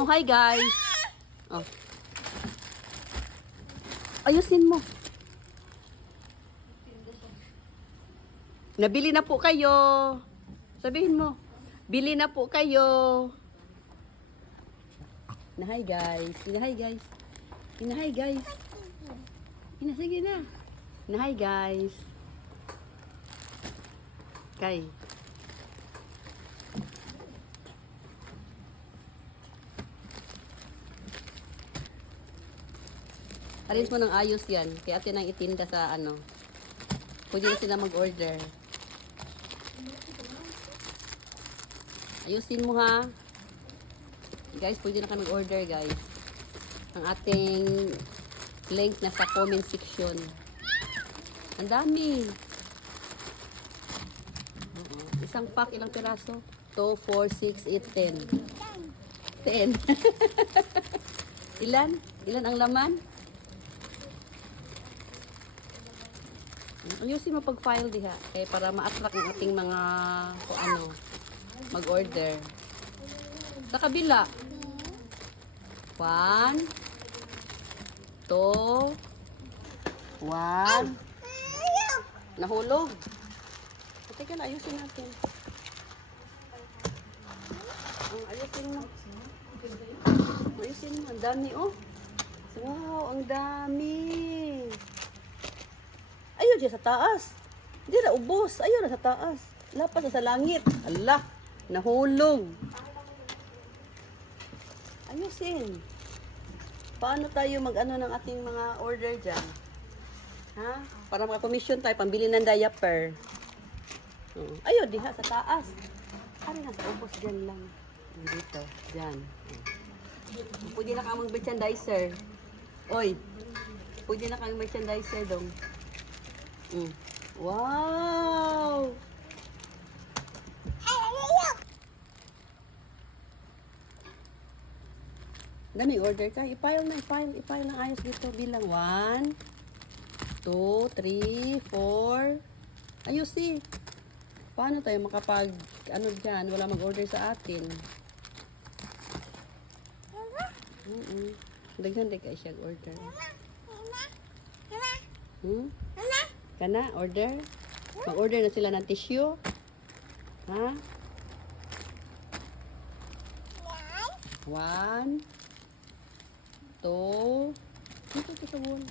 mo, hi guys. Oh. Ayusin mo. Nabili na po kayo. Sabihin mo. Bili na po kayo. Hi guys. Hi guys. Hi guys. Sige na. Hi guys. Kay. Arrange mo ng ayos yan. Kaya ate nang itinda sa ano. Pwede na sila mag-order. Ayusin mo ha. Guys, pwede na ka mag-order guys. Ang ating link nasa comment section. Ang dami. Isang pack, ilang piraso? 2, 4, 6, 8, 10. 10. Ilan? Ilan ang laman? Ayusin mo pag-file diha. Kaya para ma-attract ang ating mga kung ano, mag-order. Sa kabila. 1, 2, 1. Nahulog. Teka na, ayusin natin. Ayusin mo. Ayusin mo. Ang dami, oh. Wow, ang dami. Ayun siya sa taas. Hindi na ubos. Ayun na sa taas. Lapas na sa langit. Allah, nahulog. Ayusin. Paano tayo mag-ano ng ating mga order dyan? Ha? Para maka-commission tayo, pambili ng diaper. Ayun, diha sa taas. Ano na sa ubos dyan lang. Dito, dyan. Pwede na kang mag-merchandiser. Oy, pwede na kang merchandiser dong. Wow! Dami order ka. I-file na, i-file na ayos dito. Bilang 1, 2, 3, 4. Ayusin. Paano tayo makapag, ano dyan, wala mag-order sa atin? Daghan kayo siya order. Kana, order? Mag-order na sila ng tissue? Ha? 1, 2, dito sa wall.